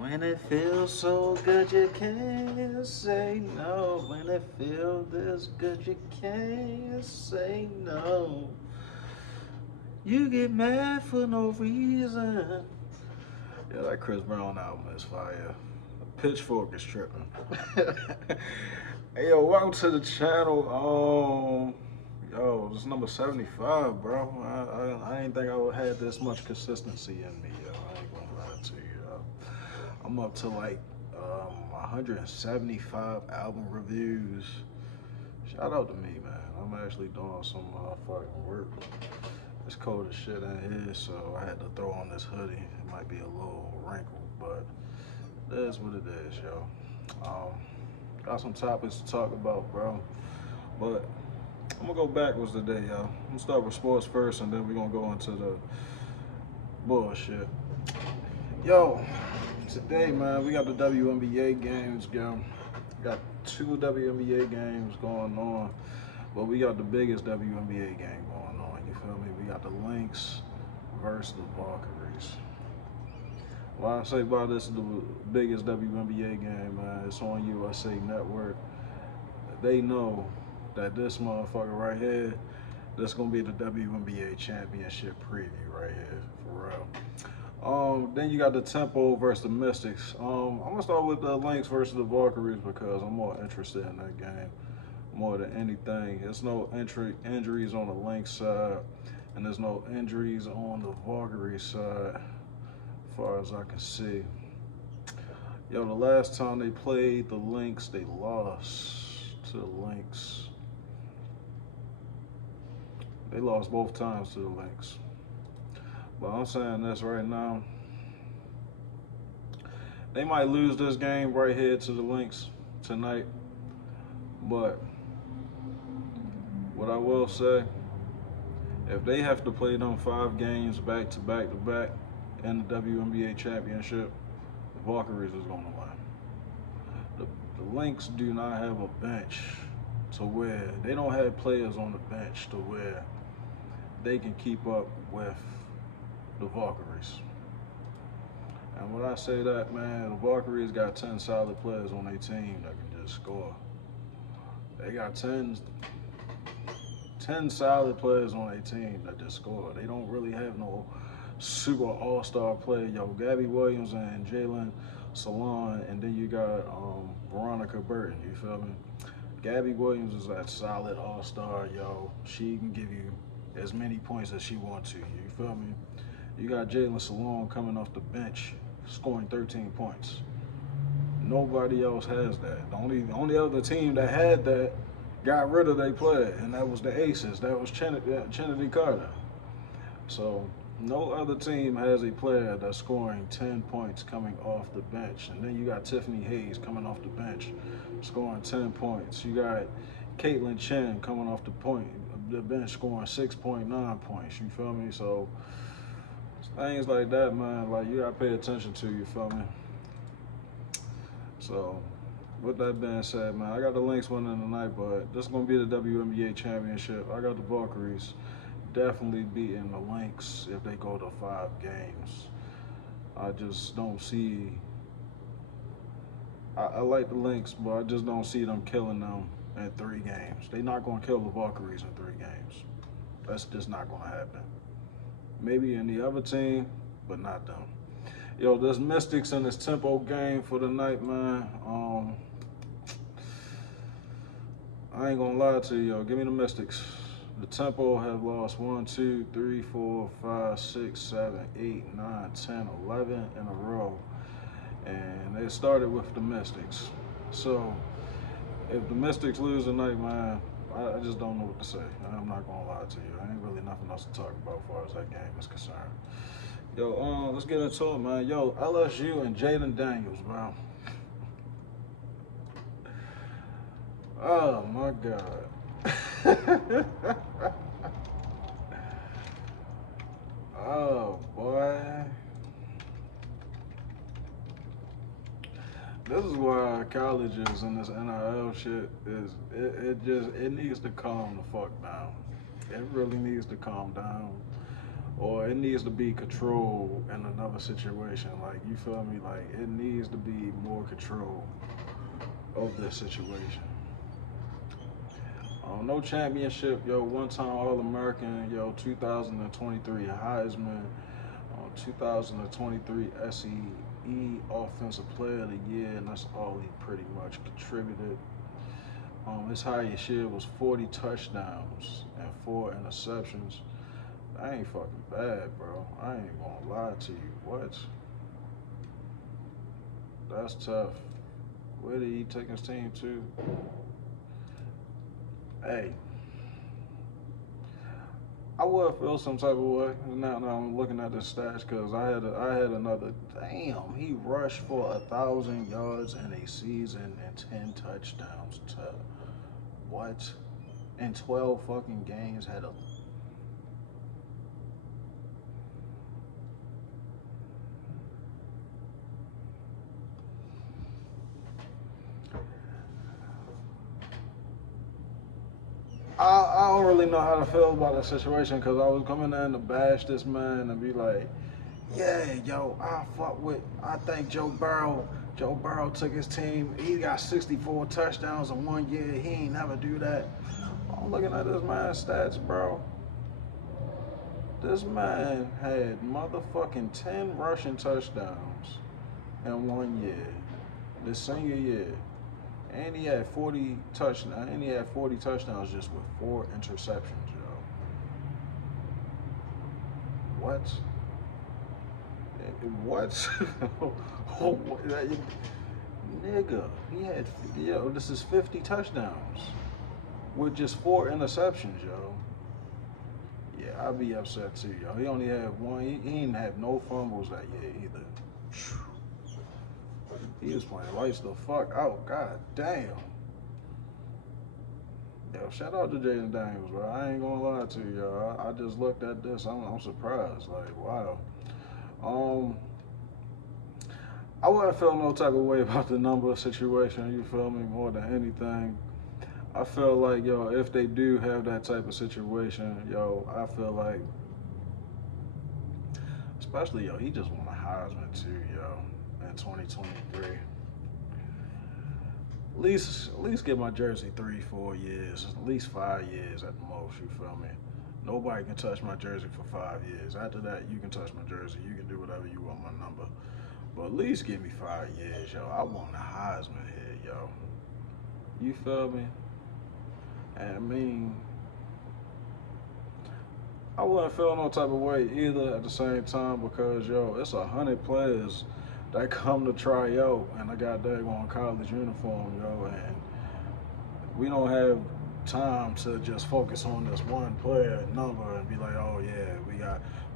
When it feels so good you can't say no. When it feels this good you can't say no. You get mad for no reason. Yeah, that Chris Brown album is fire. Pitchfork is tripping. Hey yo, welcome to the channel. Yo, this is number 75, bro. I didn't think I would have this much consistency in me, yo. I ain't gonna lie to you, yo. I'm up to like 175 album reviews. Shout out to me, man. I'm actually doing some fucking work. It's cold as shit in here, so I had to throw on this hoodie. It might be a little wrinkled, but it is what it is, yo. Got some topics to talk about, bro. But I'm gonna go backwards today, yo. I'm gonna start with sports first, and then we're gonna go into the bullshit. Yo, today, man, we got the WNBA games, yo. Got two WNBA games going on, but we got the biggest WNBA game going on. You feel me? We got the Lynx versus the Valkyries. Why I say about this is the biggest WNBA game, man, it's on USA Network. They know that this motherfucker right here, this gonna be the WNBA championship preview right here, for real. Then you got the Tempo versus the Mystics. I'm gonna start with the Lynx versus the Valkyries because I'm more interested in that game more than anything. There's no injuries on the Lynx side, and there's no injuries on the Valkyrie side, as far as I can see. Yo, the last time they played the Lynx, they lost to the Lynx. They lost both times to the Lynx. But I'm saying this right now. They might lose this game right here to the Lynx tonight. But what I will say, if they have to play them 5 games back to back to back in the WNBA championship, the Valkyries is going to win. The Lynx do not have a bench to where they don't have players on the bench to where they can keep up with the Valkyries. And when I say that, man, the Valkyries got 10 solid players on their team that can just score. They got 10 solid players on their team that just score. They don't really have no super all-star player. Yo, Gabby Williams and Jaylen Salon, and then you got Veronica Burton, you feel me? Gabby Williams is that solid all-star, yo. She can give you as many points as she wants to, you feel me? You got Jaylen Salon coming off the bench, scoring 13 points. Nobody else has that. The only other team that had that got rid of their player, and that was the Aces. That was Trinity Carter. So no other team has a player that's scoring 10 points coming off the bench. And then you got Tiffany Hayes coming off the bench, scoring 10 points. You got Caitlin Chen coming off the bench, scoring 6.9 points. You feel me? So things like that, man, like you gotta pay attention to, you feel me? So with that being said, man, I got the Lynx winning tonight, but this is gonna be the WNBA championship. I got the Valkyries definitely beating the Lynx if they go to 5 games. I just don't see. I like the Lynx, but I just don't see them killing them in 3 games. They're not gonna kill the Valkyries in 3 games. That's just not gonna happen. Maybe in the other team, but not them. Yo, there's Mystics in this Tempo game for the night, man. I ain't gonna lie to you, yo. Give me the Mystics. The Tempo have lost 1, 2, 3, 4, 5, 6, 7, 8, 9, 10, 11 in a row. And they started with the Mystics. So if the Mystics lose tonight, man, I just don't know what to say. I'm not gonna lie to you. I ain't really nothing else to talk about as far as that game is concerned. Yo, let's get into it, man. Yo, LSU and Jayden Daniels, bro. Oh my God. Oh boy. This is why colleges and this NIL shit is it needs to calm the fuck down. It really needs to calm down. or it needs to be control in another situation. Like, you feel me? Like, it needs to be more control of this situation. No championship, yo. One-time All-American, yo. 2023 Heisman, 2023 SEE Offensive Player of the Year, and that's all he pretty much contributed. His highest year was 40 touchdowns and 4 interceptions. That ain't fucking bad, bro. I ain't gonna lie to you. What? That's tough. Where did he take his team to? Hey, I would feel some type of way. Now I'm looking at the stats because I had another. Damn, he rushed for 1,000 yards in a season and 10 touchdowns. To what? In 12 fucking games, had a. I don't really know how to feel about that situation because I was coming in to bash this man and be like, yeah, yo, I think Joe Burrow took his team. He got 64 touchdowns in 1 year. He ain't never do that. I'm looking at this man's stats, bro. This man had motherfucking 10 rushing touchdowns in 1 year, this senior year. And he had 40 touchdowns. And he had 40 touchdowns just with 4 interceptions, yo. What? What? Nigga, he had, yo, this is 50 touchdowns with just 4 interceptions, yo. Yeah, I'd be upset too, yo. He only had 1. He didn't have no fumbles that year either. He was playing lights the fuck out. God damn. Yo, shout out to Jayden Daniels, bro. I ain't gonna lie to you, yo. I just looked at this. I'm surprised. Like, wow. I wouldn't feel no type of way about the number situation, you feel me, more than anything. I feel like, yo, if they do have that type of situation, yo, I feel like, especially, yo, he just won a Heisman too, yo, in 2023. At least get my jersey 3-4 years, at least 5 years at the most, you feel me? Nobody can touch my jersey for 5 years. After that, you can touch my jersey. You can do whatever you want my number. But at least give me 5 years, yo. I want a Heisman here, yo. You feel me? And I mean, I wouldn't feel no type of way either at the same time because, yo, it's 100 players that come to try out and I got daggone college uniform, yo, and we don't have time to just focus on this one player number and be like, oh yeah,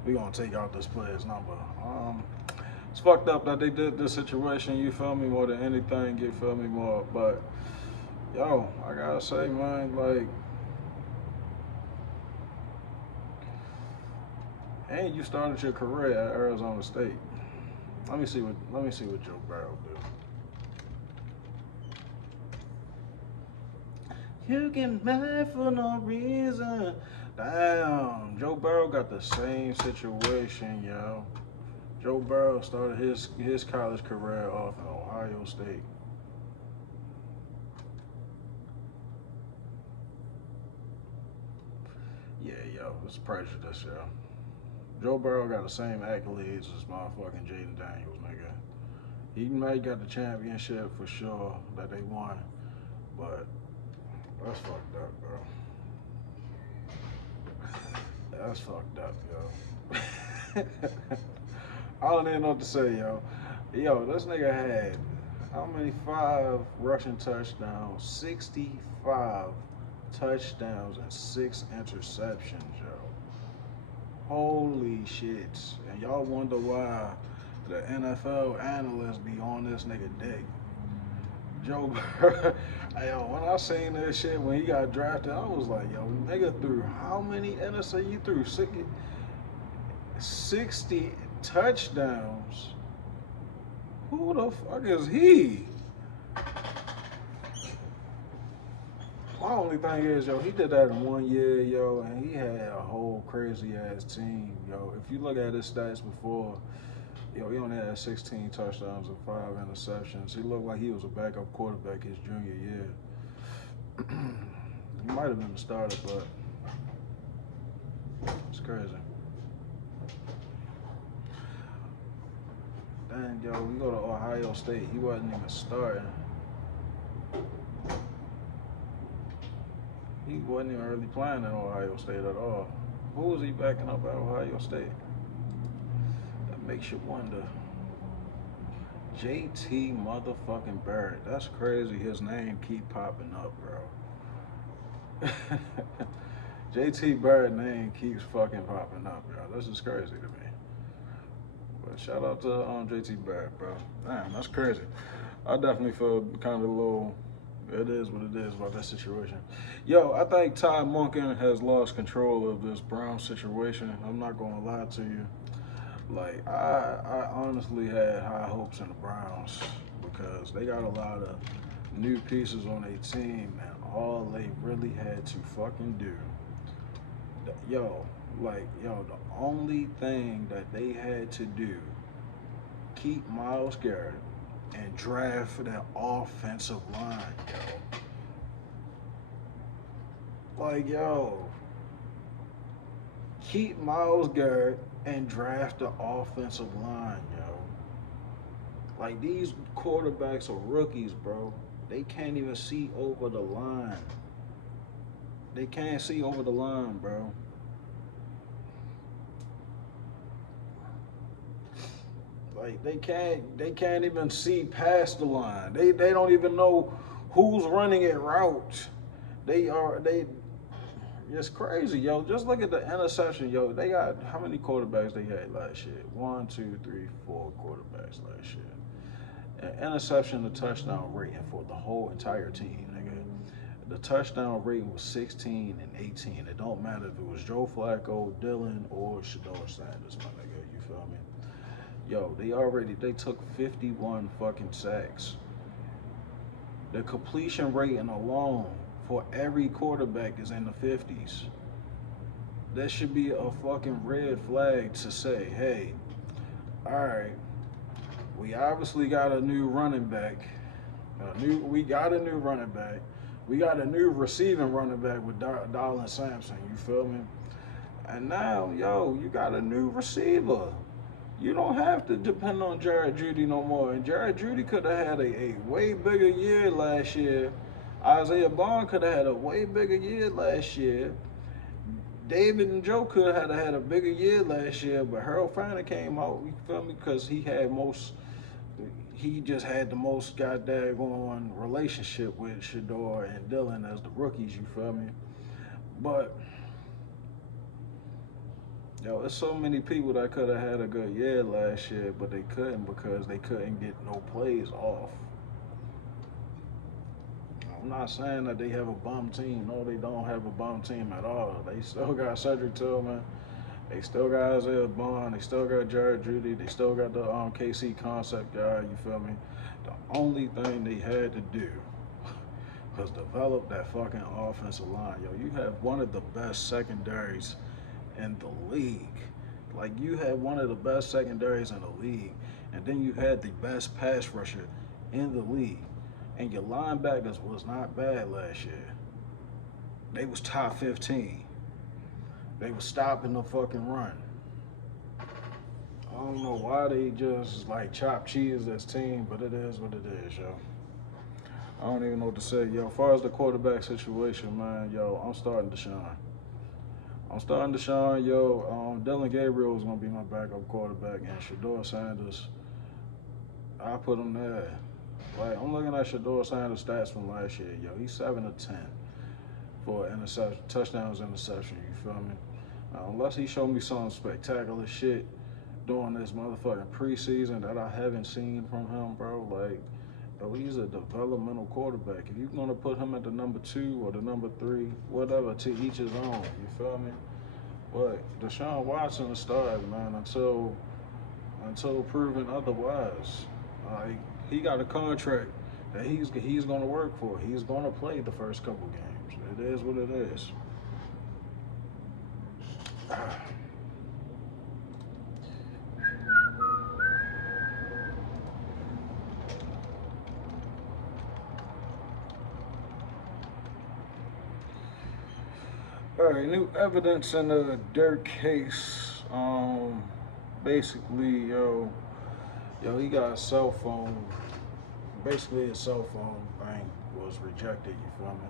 we gonna take out this player's number. It's fucked up that they did this situation, you feel me, more than anything, you feel me, more, but yo, I gotta say, man, like, and you started your career at Arizona State. Let me see what Joe Burrow do. You get mad for no reason. Damn, Joe Burrow got the same situation, yo. Joe Burrow started his college career off at Ohio State. Yeah, yo, it's prejudice, yo. Joe Burrow got the same accolades as motherfucking Jayden Daniels, nigga. He might got the championship for sure that they won, but that's fucked up, bro. That's fucked up, yo. I don't even know what to say, yo. Yo, this nigga had how many? 5 rushing touchdowns, 65 touchdowns, and 6 interceptions, yo. Holy shit. And y'all wonder why the NFL analysts be on this nigga dick. Joe Burrow, yo, when I seen this shit when he got drafted, I was like, yo, nigga threw how many interceptions? You threw 60 touchdowns. Who the fuck is he? My only thing is, yo, he did that in 1 year, yo, and he had a whole crazy ass team, yo. If you look at his stats before, yo, he only had 16 touchdowns and 5 interceptions. He looked like he was a backup quarterback his junior year. He might have been the starter, but it's crazy. Dang, yo, we go to Ohio State. He wasn't even starting. He wasn't even really playing at Ohio State at all. Who was he backing up at Ohio State? That makes you wonder. JT motherfucking Barrett. That's crazy. His name keep popping up, bro. JT Barrett name keeps fucking popping up, bro. This is crazy to me. But shout out to JT Barrett, bro. Damn, that's crazy. I definitely feel kind of a little. It is what it is about that situation. Yo, I think Ty Monken has lost control of this Brown situation. I'm not gonna lie to you. Like, I honestly had high hopes in the Browns because they got a lot of new pieces on their team, and all they really had to fucking do, the only thing that they had to do, keep Myles Garrett and draft that offensive line, yo. Like, yo, keep Myles Garrett and draft the offensive line, yo. Like, these quarterbacks are rookies, bro. They can't even see over the line. They can't see over the line, bro. Like, they can't even see past the line. They don't even know who's running it route. It's crazy, yo. Just look at the interception, yo. They got how many quarterbacks they had last year? 1, 2, 3, 4 quarterbacks last year. An interception to touchdown rating for the whole entire team, nigga. The touchdown rating was 16 and 18. It don't matter if it was Joe Flacco, Dylan, or Shador Sanders, my nigga. You feel me? Yo, they took 51 fucking sacks. The completion rating alone for every quarterback is in the 50s. That should be a fucking red flag to say, hey, all right, we obviously got a new running back. We got a new running back. We got a new receiving running back with Darlin Sampson, you feel me? And now, yo, you got a new receiver. You don't have to depend on Jared Jeudy no more. And Jared Jeudy could have had a way bigger year last year. Isaiah Bond could have had a way bigger year last year. David and Joe could have had a bigger year last year, but Harold Finer came out, you feel me, because he just had the most goddamn relationship with Shador and Dylan as the rookies, you feel me? But yo, there's so many people that could have had a good year last year, but they couldn't because they couldn't get no plays off. I'm not saying that they have a bum team. No, they don't have a bum team at all. They still got Cedric Tillman. They still got Isaiah Bond. They still got Jared Jeudy. They still got the KC concept guy. You feel me? The only thing they had to do was develop that fucking offensive line. Yo, you have one of the best secondaries in the league. Like, you had one of the best secondaries in the league, and then you had the best pass rusher in the league. And your linebackers was not bad last year. They was top 15. They was stopping the fucking run. I don't know why they just like chop cheese this team, but it is what it is, yo. I don't even know what to say, yo. As far as the quarterback situation, man, yo, I'm starting Deshaun. Yo. Dylan Gabriel is gonna be my backup quarterback, and Shador Sanders, I put him there. Like, I'm looking at Shador Sanders' stats from last year, yo. He's 7 of 10 for interception, touchdowns, interception. You feel me? Unless he showed me some spectacular shit during this motherfucking preseason that I haven't seen from him, bro. Like, yo, he's a developmental quarterback. If you're gonna put him at the number 2 or the number 3, whatever, to each his own. You feel me? But Deshaun Watson is starting, man, until proven otherwise. He got a contract that he's gonna work for. He's gonna play the first couple games. It is what it is. All right, new evidence in the Dirk case. Basically, he got a cell phone. Basically, his cell phone thing was rejected. You feel me?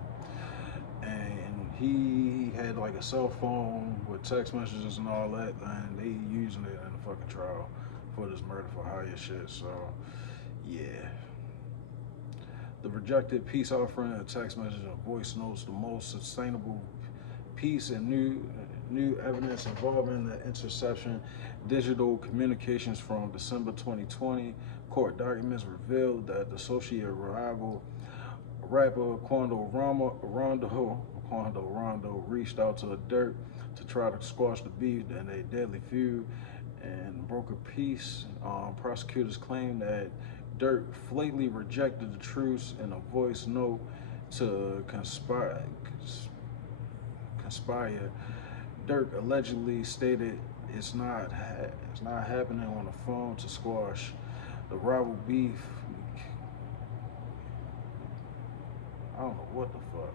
And he had like a cell phone with text messages and all that, and they using it in the fucking trial for this murder for hire shit. So, yeah. The rejected peace offering, a text message and voice notes, the most sustainable peace and new evidence involving the interception digital communications from December 2020. Court documents revealed that the associate rival rapper Rondo reached out to Dirk to try to squash the beef and a deadly feud and broker peace. Prosecutors claim that Dirk flatly rejected the truce in a voice note to conspire. Dirk allegedly stated it's not happening on the phone to squash the rival beef. I don't know what the fuck.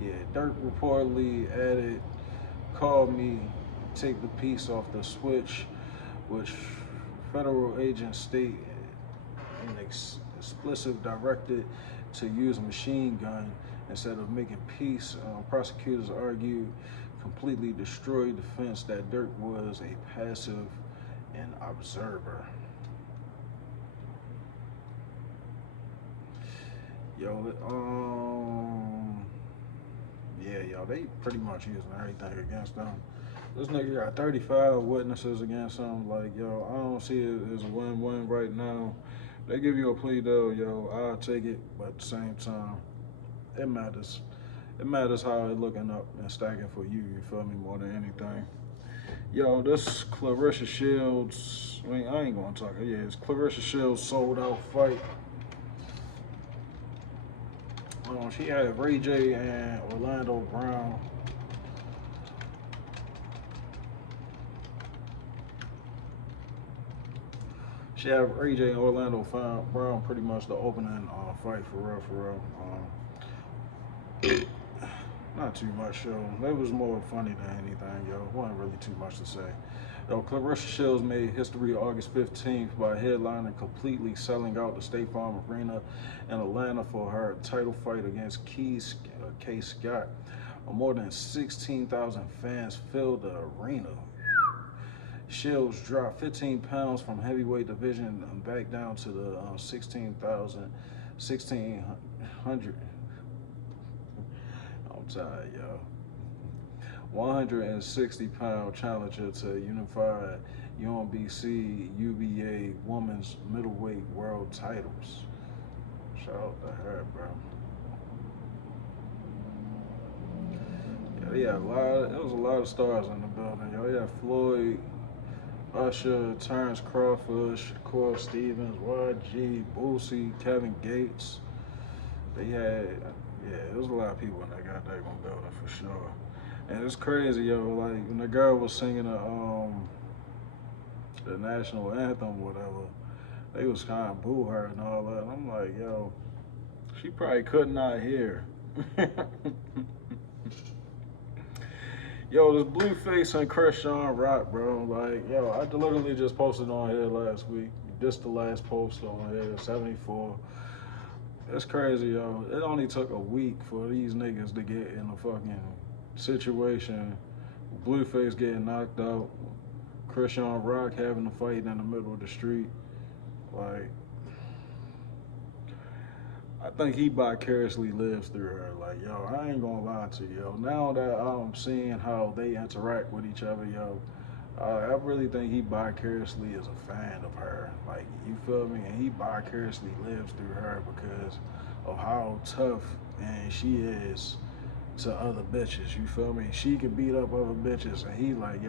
Yeah, Dirk reportedly added, "Call me, take the piece off the switch," which federal agents state in explicit directed to use a machine gun instead of making peace. Prosecutors argued completely destroyed defense that Dirk was a passive and observer. They pretty much using everything against them. This nigga got 35 witnesses against him. Like, I don't see it as a win-win right now. They give you a plea deal, I'll take it, but at the same time, it matters. It matters how it looking up and stacking for you feel me, more than anything. This Clarissa Shields, I ain't gonna talk, it's Clarissa Shields sold out fight. She had Ray J and Orlando Brown. She had Ray J and Orlando Brown pretty much the opening fight for real. Not too much, It was more funny than anything, Wasn't really too much to say. Clarissa Shields made history August 15th by headlining completely selling out the State Farm Arena in Atlanta for her title fight against K. Scott. More than 16,000 fans filled the arena. Shields dropped 15 pounds from heavyweight division back down to the 1600. I'm tired, 160-pound challenger to unified UMBC UBA Women's Middleweight World Titles. Shout out to her, bro. There was a lot of stars in the building, Yeah, Floyd, Usher, Terrence Crawford, Shakur Stevens, YG, Boosie, Kevin Gates. There was a lot of people in that goddamn building for sure. And it's crazy, like when the girl was singing the national anthem, whatever, they was kind of boo her and all that. And I'm like, she probably could not hear. This Blueface and Christian Rock, bro. Like, I literally just posted on here last week. This the last post on here, 74. It's crazy, It only took a week for these niggas to get in a fucking situation. Blueface getting knocked out. Christian Rock having a fight in the middle of the street. Like, I think he vicariously lives through her. Like, I ain't gonna lie to you, Now that I'm seeing how they interact with each other, I really think he vicariously is a fan of her. Like, you feel me? And he vicariously lives through her because of how tough and she is to other bitches. You feel me? She can beat up other bitches, and he like,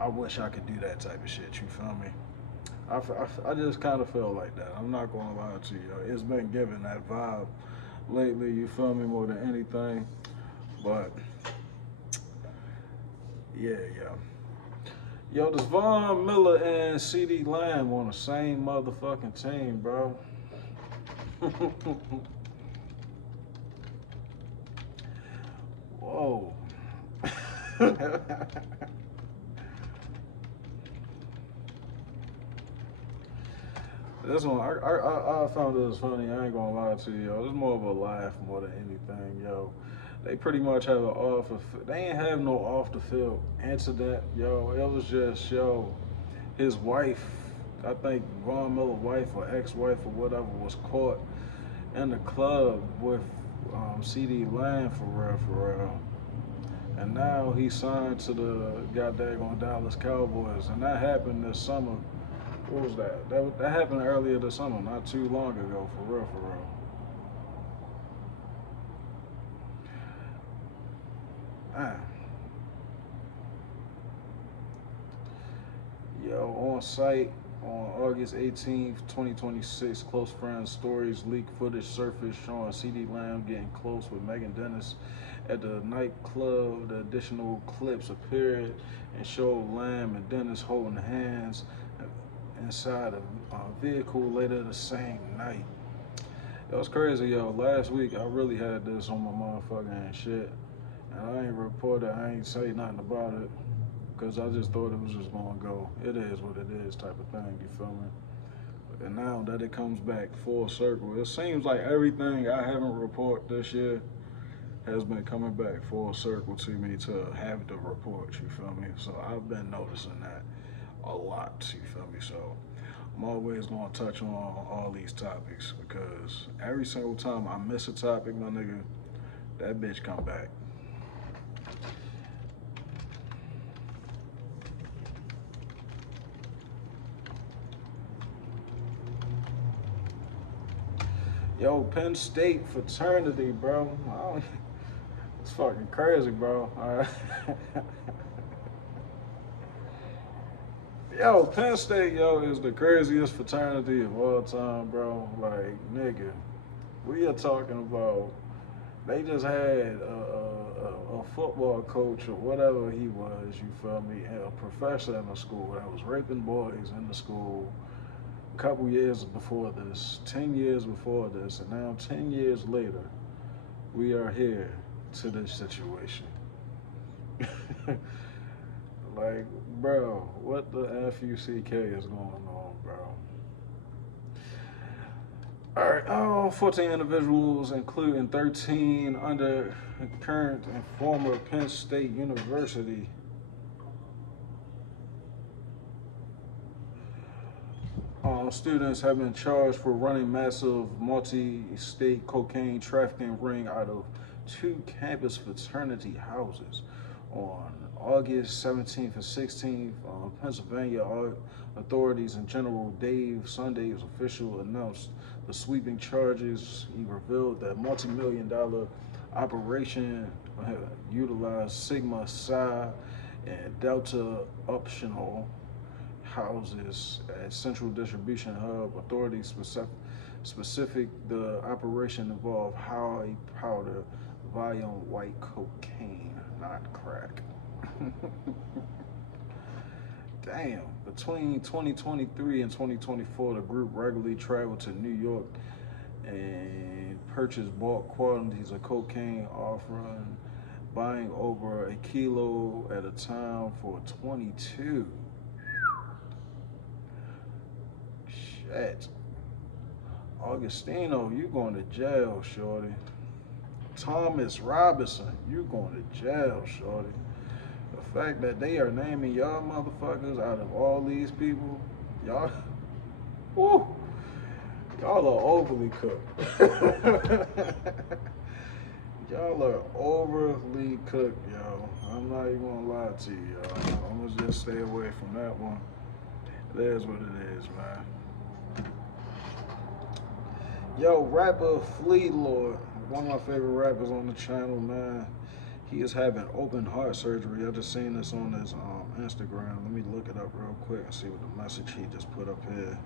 I wish I could do that type of shit. You feel me? I just kind of feel like that. I'm not gonna lie to you. It's been giving that vibe lately. You feel me more than anything. But yeah, yeah. Yo, does Von Miller and CD Lamb on the same motherfucking team, bro? Whoa. This one, I found this funny. I ain't gonna lie to you, yo. It's more of a laugh more than anything, yo. They pretty much have an off. They ain't have no off the field incident, yo. It was just, yo, his wife. I think Von Miller's wife or ex-wife or whatever was caught in the club with CD Lamb for real. And now he signed to the goddamn Dallas Cowboys, and that happened this summer. What was that? That happened earlier this summer, not too long ago, for real, for real. Man. Yo, on site on August 18th, 2026, close friends stories leak footage surfaced showing CD Lamb getting close with Megan Dennis at the nightclub. The additional clips appeared and showed Lamb and Dennis holding hands inside a vehicle later the same night. It was crazy, yo. Last week, I really had this on my motherfucking shit. And I ain't reported, I ain't say nothing about it. Because I just thought it was just going to go. It is what it is type of thing, you feel me? And now that it comes back full circle, it seems like everything I haven't reported this year has been coming back full circle to me to have to report, you feel me? So I've been noticing that a lot, you feel me? So I'm always going to touch on all these topics because every single time I miss a topic, my nigga, that bitch come back. Yo, Penn State fraternity, bro. It's fucking crazy, bro. Yo, Penn State, yo, is the craziest fraternity of all time, bro. Like, nigga, we are talking about. They just had a football coach or whatever he was, you feel me, and a professor in the school that was raping boys in the school a couple years before this, 10 years before this, and now 10 years later, we are here to this situation. Like, bro, what the F-U-C-K is going on, bro? All right, 14 individuals, including 13 under current and former Penn State University. Students have been charged for running massive multi-state cocaine trafficking ring out of two campus fraternity houses on August 17th and 16th. Pennsylvania authorities and General Dave Sunday's official announced the sweeping charges. He revealed that multi-million-dollar operation utilized Sigma Psi and Delta optional houses at Central Distribution Hub. Authorities specific the operation involved high powder volume white cocaine, not crack. Damn. Between 2023 and 2024, the group regularly traveled to New York and purchased bulk quantities of cocaine, offering buying over a kilo at a time for 22. Shit. Augustino, you going to jail, shorty. Thomas Robinson, you going to jail, shorty. The fact that they are naming y'all motherfuckers out of all these people, y'all, whoo, y'all are overly cooked. Y'all are overly cooked, yo. I'm not even gonna lie to you, y'all. I'm gonna just stay away from that one. It is what it is, man. Yo, rapper Flea Lord, one of my favorite rappers on the channel, man. He is having open heart surgery. I just seen this on his Instagram. Let me look it up real quick and see what the message he just put up here.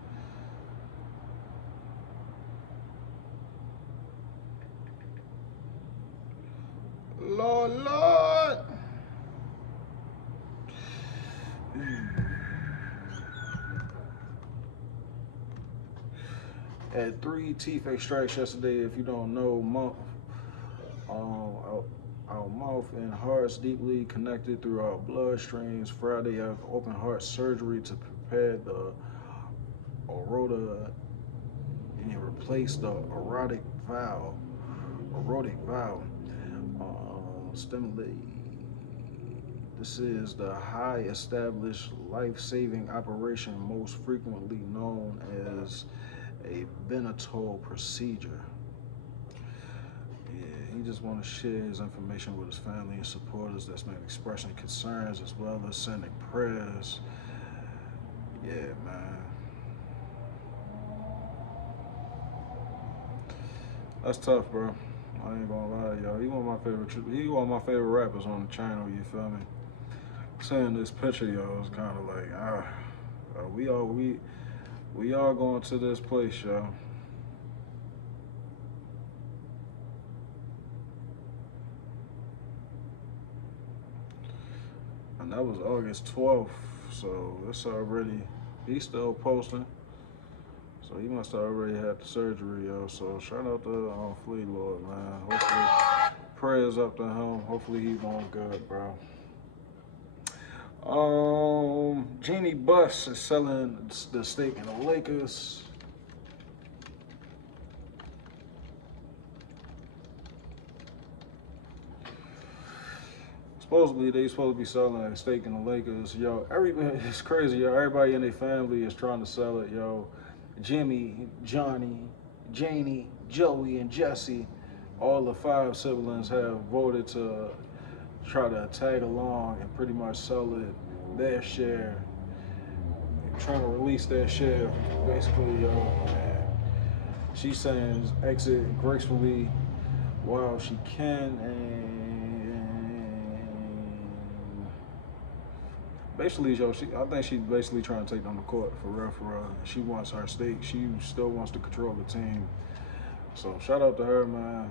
Lord. Had 3 teeth extracts yesterday. If you don't know, our mouth and hearts deeply connected through our bloodstreams. Friday, I have open heart surgery to prepare the aorta and replace the aortic valve. Stimulate. This is the high established life-saving operation, most frequently known as a Veneto procedure. Yeah, he just want to share his information with his family and supporters that's been expressing concerns as well as sending prayers. Yeah, man. That's tough, bro. I ain't gonna lie, y'all. He one of my favorite rappers on the channel. You feel me? Seeing this picture, y'all, it's kind of like, we all going to this place, y'all. And that was August 12th, so it's already, he's still posting. So he must have already had the surgery, yo. So shout out to Flea Lord, man. Hopefully, prayers up to him. Hopefully he's doing good, bro. Jeanie Buss is selling the stake in the Lakers. Supposedly they supposed to be selling a stake in the Lakers, yo. Everybody, it's crazy, yo. Everybody in their family is trying to sell it, yo. Jimmy, Johnny, Janie, Joey, and Jesse, all the 5 siblings have voted to try to tag along and pretty much sell it, their share, trying to release their share, basically, and she's saying exit gracefully while she can, and basically, yo, I think she's basically trying to take them to court for real, for real. She wants her stake. She still wants to control the team. So shout out to her, man.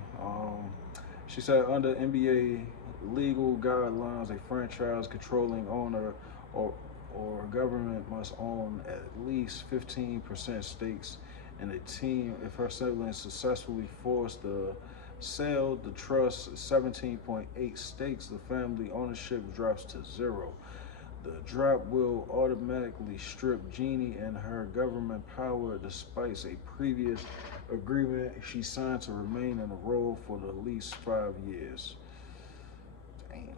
She said under NBA legal guidelines, a franchise controlling owner or government must own at least 15% stakes in a team. If her siblings successfully force the sale, the trust 17.8 stakes, the family ownership drops to 0. The drop will automatically strip Jeanie and her government power despite a previous agreement she signed to remain in the role for at least 5 years. Damn.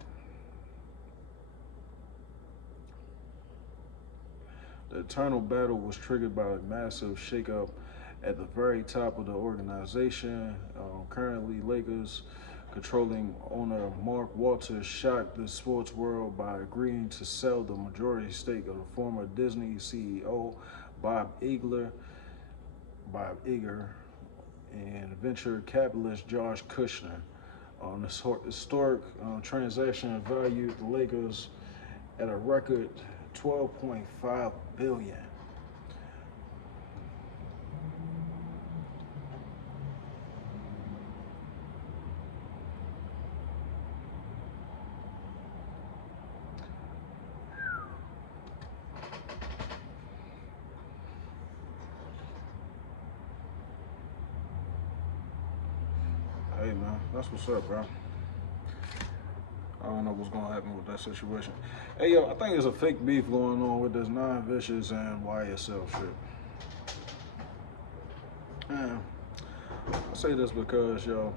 The eternal battle was triggered by a massive shakeup at the very top of the organization. Currently, Lakers controlling owner Mark Walters shocked the sports world by agreeing to sell the majority stake of the former Disney CEO Bob Iger and venture capitalist Josh Kushner. This historic transaction valued the Lakers at a record $12.5 billion. Hey man, that's what's up, bro. I don't know what's gonna happen with that situation. Hey yo, I think there's a fake beef going on with this NineVicious and YSL shit. Man, I say this because y'all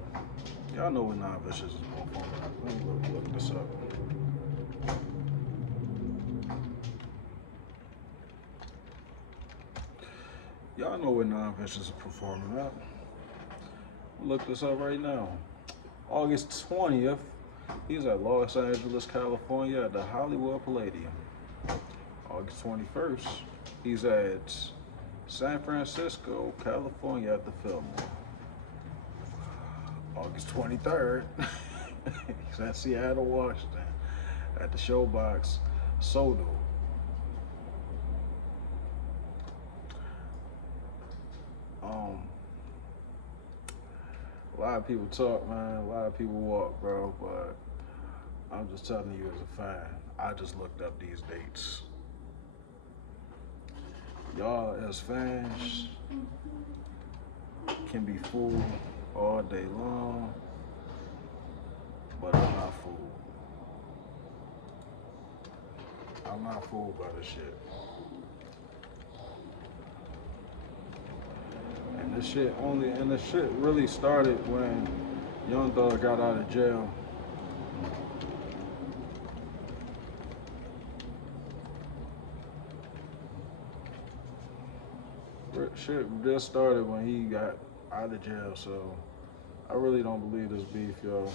know what NineVicious is going for. Let me look this up. Y'all know what NineVicious is performing at. Look this up right now. August 20th, he's at Los Angeles, California at the Hollywood Palladium. August 21st, he's at San Francisco, California at the Fillmore. August 23rd, He's at Seattle, Washington, at the Showbox Sodo. Um, a lot of people talk, man. A lot of people walk, bro. But I'm just telling you as a fan. I just looked up these dates. Y'all as fans can be fooled all day long, but I'm not fooled. I'm not fooled by this shit. And this shit really started when Young Thug got out of jail. Shit just started when he got out of jail, so I really don't believe this beef, yo.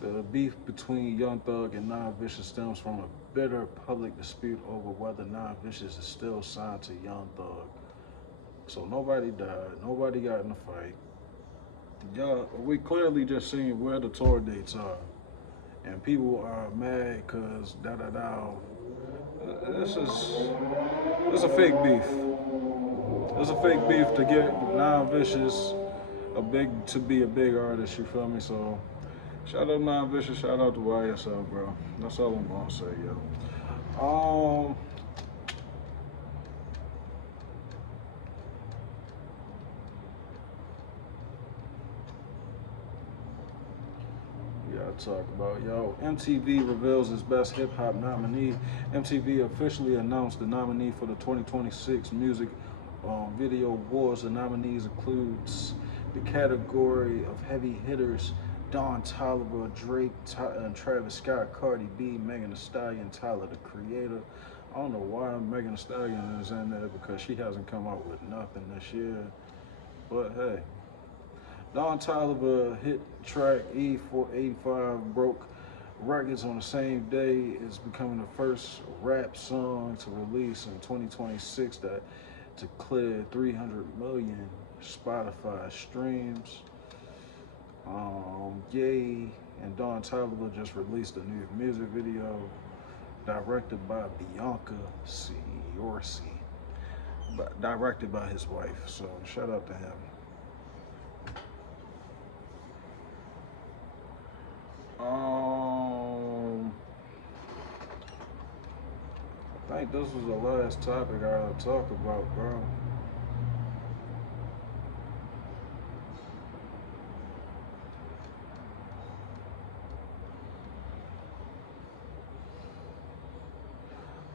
The beef between Young Thug and NineVicious stems from a bitter public dispute over whether NineVicious is still signed to Young Thug. So nobody died, nobody got in a fight. Y'all, we clearly just seen where the tour dates are, and people are mad because da da da. This is a fake beef. It's a fake beef to get NineVicious to be a big artist. You feel me? So shout out to NineVicious, shout out to YSL, bro. That's all I'm gonna say, yo. We gotta talk about, yo. MTV reveals its best hip hop nominee. MTV officially announced the nominee for the 2026 Music Video Awards. The nominees includes the category of heavy hitters: Don Toliver, Drake, Travis Scott, Cardi B, Megan Thee Stallion, Tyler the Creator. I don't know why Megan Thee Stallion is in there because she hasn't come out with nothing this year. But hey, Don Toliver hit track E485 broke records on the same day. It's becoming the first rap song to release in 2026 that to clear 300 million Spotify streams. Ye and Don Toliver just released a new music video directed by Bianca Ciorci, but directed by his wife. So shout out to him. I think this was the last topic I gotta talk about, bro.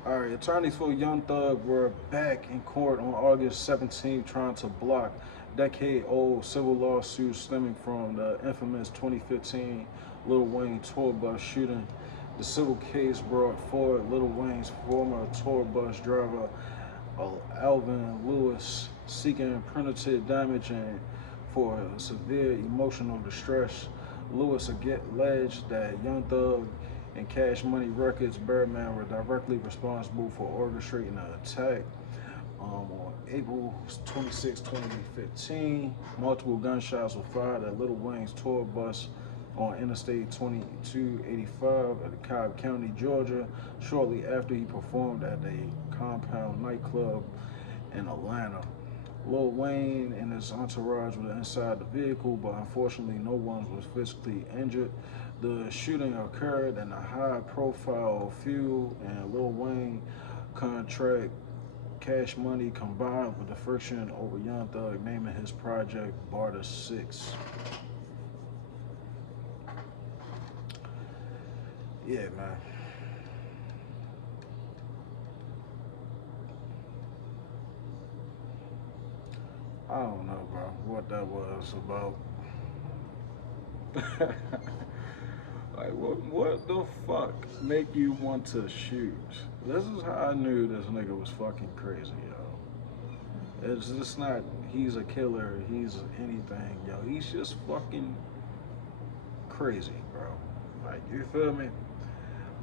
Alright, attorneys for Young Thug were back in court on August 17th trying to block decade-old civil lawsuits stemming from the infamous 2015 Lil Wayne tour bus shooting. The civil case brought forward Lil Wayne's former tour bus driver, Alvin Lewis, seeking punitive damage and for severe emotional distress. Lewis alleged that Young Thug and Cash Money Records Birdman were directly responsible for orchestrating the attack. On April 26, 2015, multiple gunshots were fired at Lil Wayne's tour bus on Interstate 2285 at Cobb County, Georgia, shortly after he performed at a Compound nightclub in Atlanta. Lil Wayne and his entourage were inside the vehicle, but unfortunately no one was physically injured. The shooting occurred in a high-profile feud, and Lil Wayne contract Cash Money combined with the friction over Young Thug naming his project Barter 6. Yeah, man. I don't know, bro, what that was about. Like, what the fuck make you want to shoot? This is how I knew this nigga was fucking crazy, yo. It's just not, he's a killer, he's anything, yo. He's just fucking crazy, bro. Like, you feel me?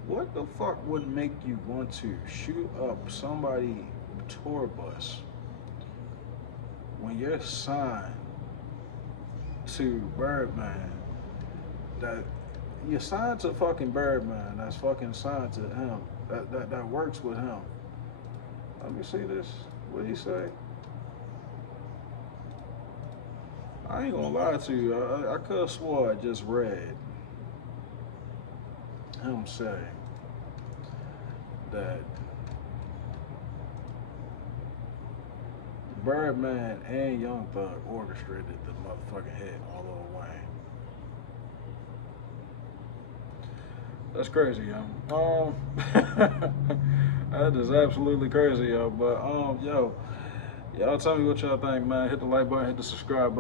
What the fuck would make you want to shoot up somebody's tour bus when you're signed to Birdman? That you're signed to fucking Birdman. That's fucking signed to him. That works with him. Let me see this. What do you say? I ain't gonna lie to you. I could have swore I just read him say that Birdman and Young Thug orchestrated the motherfucking hit on Lil Wayne. That's crazy, yo. That is absolutely crazy, yo. But yo, y'all tell me what y'all think, man. Hit the like button, hit the subscribe button.